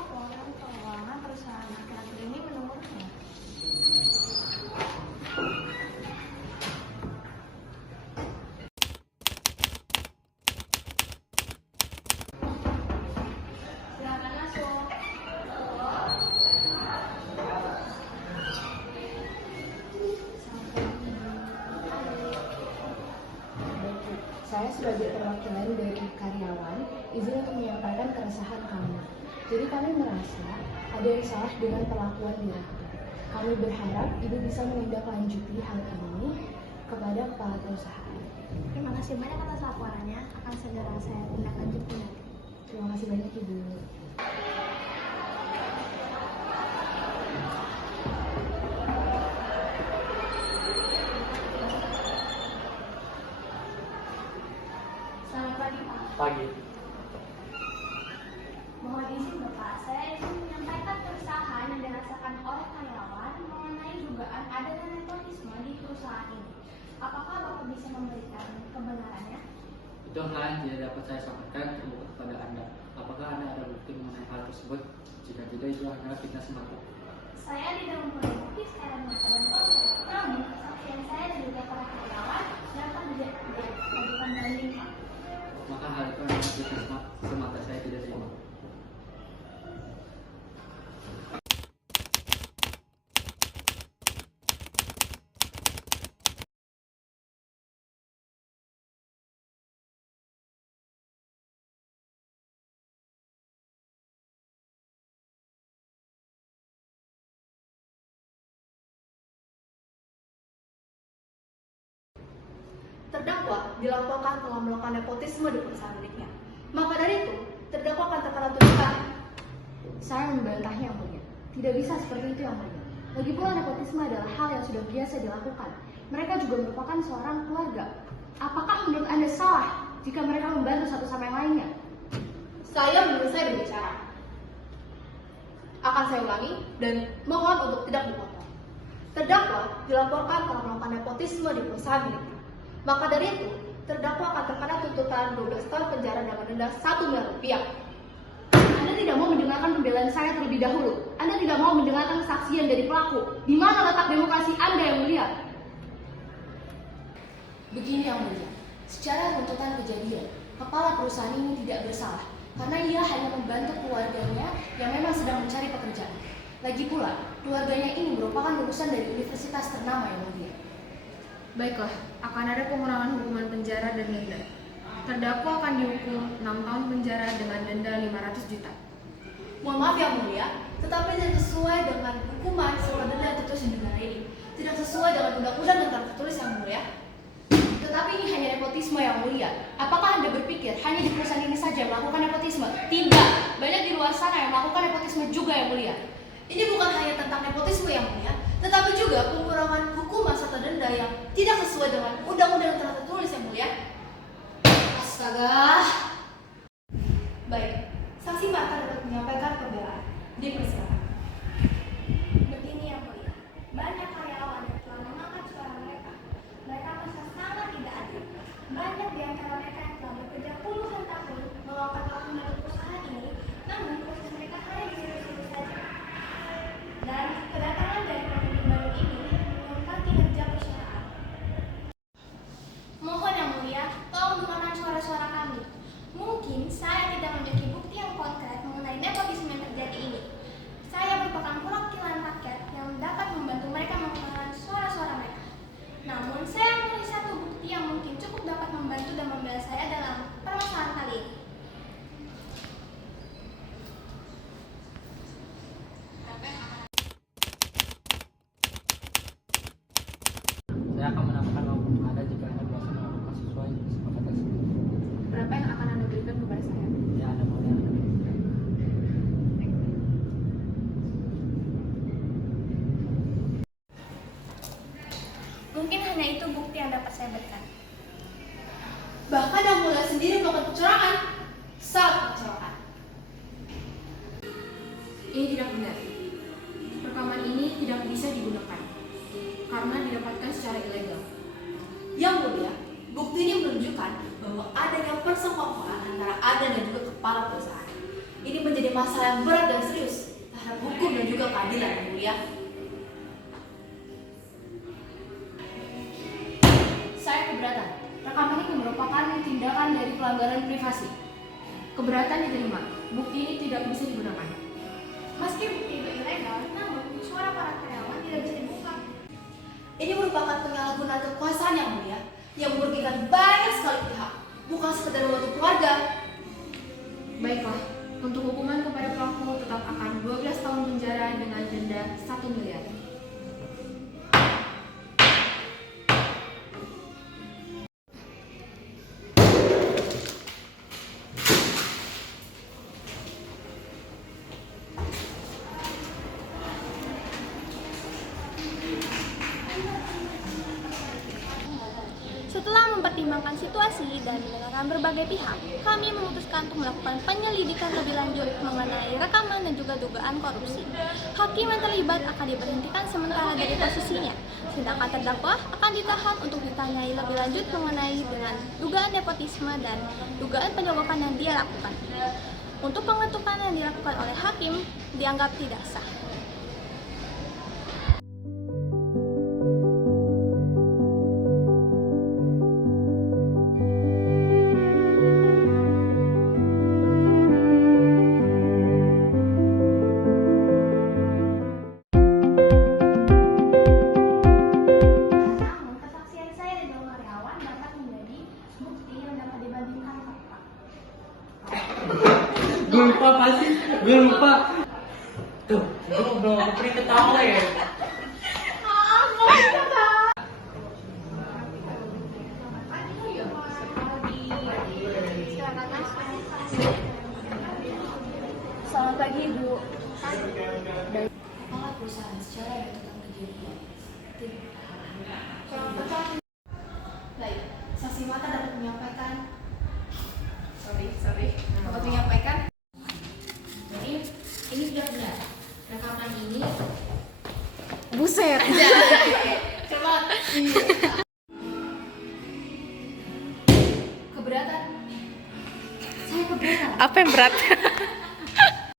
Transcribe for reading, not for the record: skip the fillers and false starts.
laporan keuangan perusahaan akhir-akhir ini menurunnya? Silakan masuk. Saya sebagai perwakilan dari karyawan izin untuk menyampaikan keresahan kami. Jadi kami merasa ada yang salah dengan perlakuan direktur. Kami berharap Ibu bisa menindaklanjuti hal ini kepada kepala perusahaan. Terima kasih banyak atas laporannya. Akan segera saya tindak lanjuti nanti. Terima kasih banyak Ibu. Selamat pagi, Pak. Pagi. Mohon izin Bapak, saya ingin menyampaikan keresahan yang dirasakan oleh karyawan mengenai dugaan adanya nepotisme di perusahaan ini. Apakah Bapak bisa memberikan kebenarannya? Itu hal yang tidak dapat saya sampaikan kepada Anda. Apakah Anda ada bukti mengenai hal tersebut? Jika tidak, itu hanyalah fitnah semata. Saya tidak mempunyai bukti secara nyata dan konkret. Namun, kesaksian saya dan juga para karyawan dapat dijadikan banding, Pak. Maka hal itu hanyalah fitnah semata, saya tidak terima. Terdakwa dilaporkan telah melakukan nepotisme di perusahaan miliknya. Maka dari itu, terdakwa akan terkena tuntutan. Saya membantahnya yang mulia. Tidak bisa seperti itu yang mulia. Lagi pula nepotisme adalah hal yang sudah biasa dilakukan. Mereka juga merupakan seorang keluarga. Apakah menurut Anda salah jika mereka membantu satu sama yang lainnya? Menurut saya berbicara. Akan saya ulangi dan mohon untuk tidak dipotong. Terdakwa dilaporkan telah melakukan nepotisme di perusahaan miliknya. Maka dari itu, terdakwa akan terkena tuntutan 12 tahun penjara dengan denda 1 miliar rupiah. Anda tidak mau mendengarkan pembelaan saya terlebih dahulu. Anda tidak mau mendengarkan kesaksian dari pelaku. Di mana letak demokrasi Anda yang mulia? Begini yang mulia, secara runtutan kejadian, kepala perusahaan ini tidak bersalah karena ia hanya membantu keluarganya yang memang sedang mencari pekerjaan. Lagi pula, keluarganya ini merupakan lulusan dari universitas ternama yang mulia. Baiklah, akan ada pengurangan hukuman penjara dan denda. Terdakwa akan dihukum 6 tahun penjara dengan denda 500 juta. Mohon maaf yang mulia, tetapi tidak sesuai dengan hukuman serta denda yang tertulis di negara ini. Tidak sesuai dengan undang-undang yang tertulis yang mulia. Tetapi ini hanya nepotisme yang mulia. Apakah Anda berpikir hanya di perusahaan ini saja yang melakukan nepotisme? Tidak, banyak di luar sana yang melakukan nepotisme juga yang mulia. Ini bukan hanya tentang nepotisme yang mulia, tetapi juga pengurangan hukuman serta denda yang tidak sesuai dengan undang-undang yang telah tertulis yang mulia. Astaga. Baik, saksi mata dapat menyampaikan pembelaan di persidangan. Begini yang mulia, banyak karyawan yang telah mengangkat suara mereka. Mereka merasa sangat tidak adil. Banyak di antara mereka yang telah bekerja puluhan tahun melakukan aturan di perusahaan ini, namun proses mereka hanya disitu-situ saja. Dan kedatangan dari pemimpin baru ini menurunkan kinerja perusahaan. Mohon yang mulia, tolong dengarkan suara-suara kami. Mungkin saya tidak memiliki bukti yang konkret mengenai nepotisme yang terjadi ini. Saya merupakan perwakilan rakyat yang dapat membantu mereka mengutarakan suara-suara mereka. Namun, saya memiliki satu bukti yang mungkin cukup dapat membantu dan membela saya dalam permasalahan kali ini. Saya akan menambahkan waktu Anda jika Anda berhasil melakukan sesuai kesepakatan tersebut. Berapa yang akan Anda berikan kepada saya? Ya, Anda boleh. Mungkin hanya itu bukti yang dapat saya berikan. Bahkan yang mulia sendiri melakukan kecurangan. Sangat kecurangan. Ini tidak benar. Rekaman ini tidak bisa digunakan karena didapatkan secara ilegal. Yang mulia, bukti ini menunjukkan bahwa adanya persekongkolan antara Anda dan juga kepala perusahaan. Ini menjadi masalah yang berat dan serius terhadap hukum dan juga keadilan, Yang Mulia. Saya keberatan. Rekaman ini merupakan tindakan dari pelanggaran privasi. Keberatan diterima. Bukti ini tidak bisa digunakan. Meski bukti itu ilegal, namun suara para karyawan tidak bisa dibuka. Ini merupakan penyalahgunaan kekuasaan, Yang Mulia, yang merugikan banyak sekali pihak, bukan sekedar membantu keluarga. Baiklah, untuk hukuman kepada pelaku tetap akan 12 tahun penjara dengan denda 1 miliar. Setelah mempertimbangkan situasi dan mendengarkan berbagai pihak, kami memutuskan untuk melakukan penyelidikan lebih lanjut mengenai rekaman dan juga dugaan korupsi. Hakim yang terlibat akan diberhentikan sementara dari posisinya, sedangkan terdakwa akan ditahan untuk ditanyai lebih lanjut mengenai dengan dugaan nepotisme dan dugaan penyegokan yang dia lakukan. Untuk pengetukan yang dilakukan oleh hakim dianggap tidak sah. Namun, kesaksian saya dan dua karyawan dapat menjadi bukti yang dapat dibandingkan fakta. Gue lupa pasti, gue lupa. Tuh, gue udah pernah ketawa ya. Selamat pagi, Ibu. Kepala perusahaan secara yang tentang kejadian. Baik, saksi mata dapat menyampaikan. Dapat menyampaikan. Jadi, ini sudah benar. Rekaman ini. Buset. Coba. Keberatan. Saya keberatan. Apa yang berat?